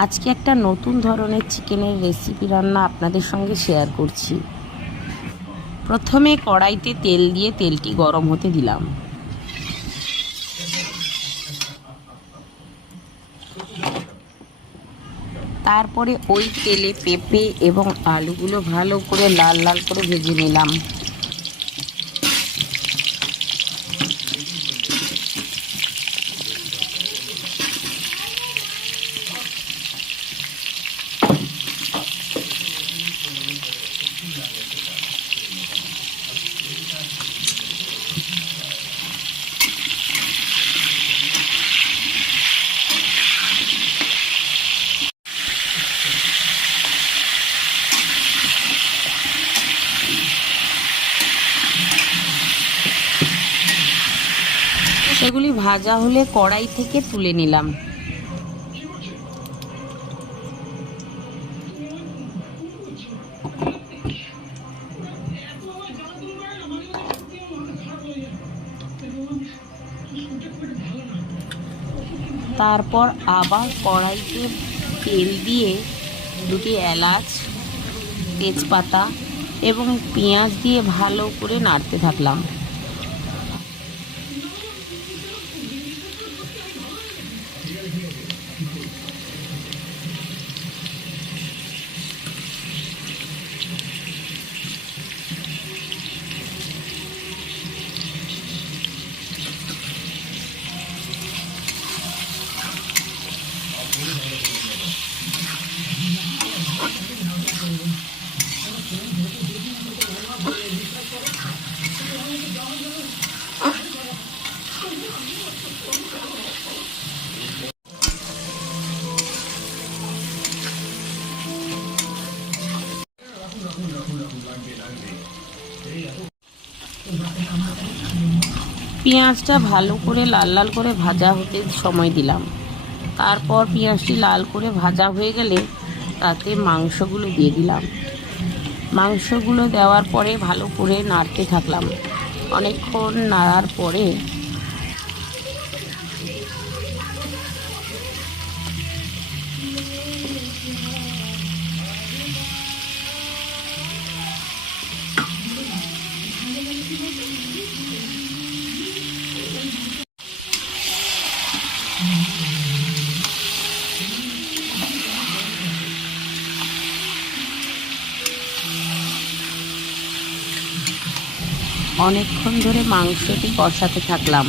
আজকে একটা নতুন ধরনের চিকেনের রেসিপি রান্না আপনাদের সঙ্গে শেয়ার করছি। প্রথমে কড়াইতে তেল দিয়ে তেলটি গরম হতে দিলাম। তারপরে ওই তেলে পেঁপে এবং আলুগুলো ভালো করে লাল লাল করে ভেজে নিলাম। সেগুলি ভাজা হলে কড়াই থেকে তুলে নিলাম। তারপর আবার কড়াইতে তেল দিয়ে দুটি এলাচ, তেজপাতা এবং পেঁয়াজ দিয়ে ভালো করে নাড়তে থাকলাম। পেঁয়াজটা ভালো করে লাল লাল করে ভাজা হতে সময় দিলাম। তারপর পেঁয়াজটি লাল করে ভাজা হয়ে গেলে তাতে মাংসগুলো দিয়ে দিলাম। মাংসগুলো দেওয়ার পরে ভালো করে নাড়তে থাকলাম। অনেকক্ষণ নাড়ার পরে অনেকক্ষণ ধরে মাংসটি কষাতে থাকলাম।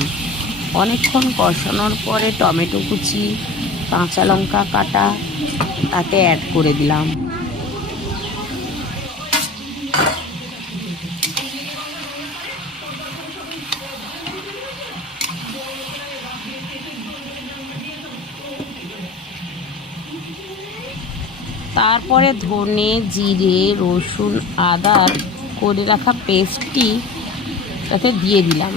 অনেকক্ষণ কষানোর পরে টমেটো কুচি, কাঁচা লঙ্কা কাটা তাতে অ্যাড করে দিলাম। তারপরে ধনে, জিরে, রসুন, আদার করে রাখা পেস্টটি তাতে দিয়ে দিলাম।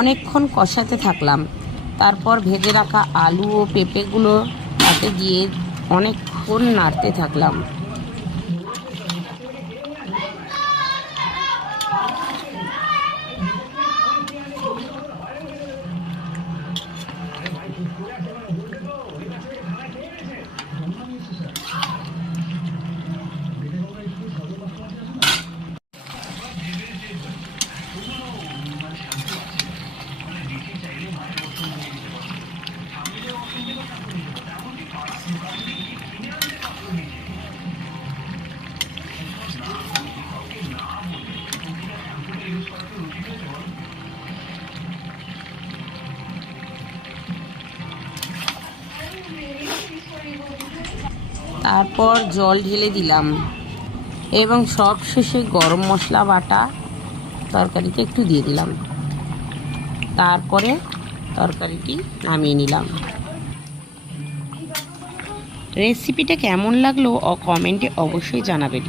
অনেকক্ষণ কষাতে থাকলাম। তারপর ভেজে রাখা আলু ও পেঁপেগুলো তাতে দিয়ে অনেকক্ষণ নাড়তে থাকলাম। তারপর জল ঢেলে দিলাম এবং সব শেষে গরম মশলা বাটা তরকারিতে একটু দিয়ে দিলাম। তারপরে তরকারিটি নামিয়ে নিলাম। রেসিপিটা কেমন লাগলো কমেন্টে অবশ্যই জানাবেন।